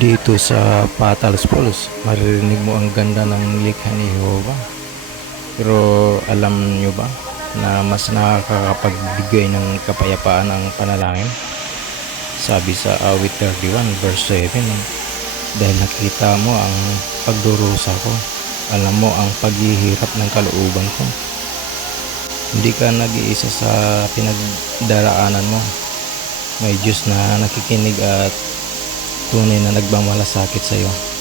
Dito sa Patals Falls, maririnig mo ang ganda ng likha ni Jehovah. Pero alam nyo ba na mas nakakapagbigay ng kapayapaan ang panalangin? Sabi sa awit 31 verse 7, dahil nakita mo ang pagdurusa ko, alam mo ang paghihirap ng kalooban ko. Hindi ka nag-iisa sa pinagdaraanan mo. May Diyos na nakikinig at tunay na nagmamalasakit sa iyo.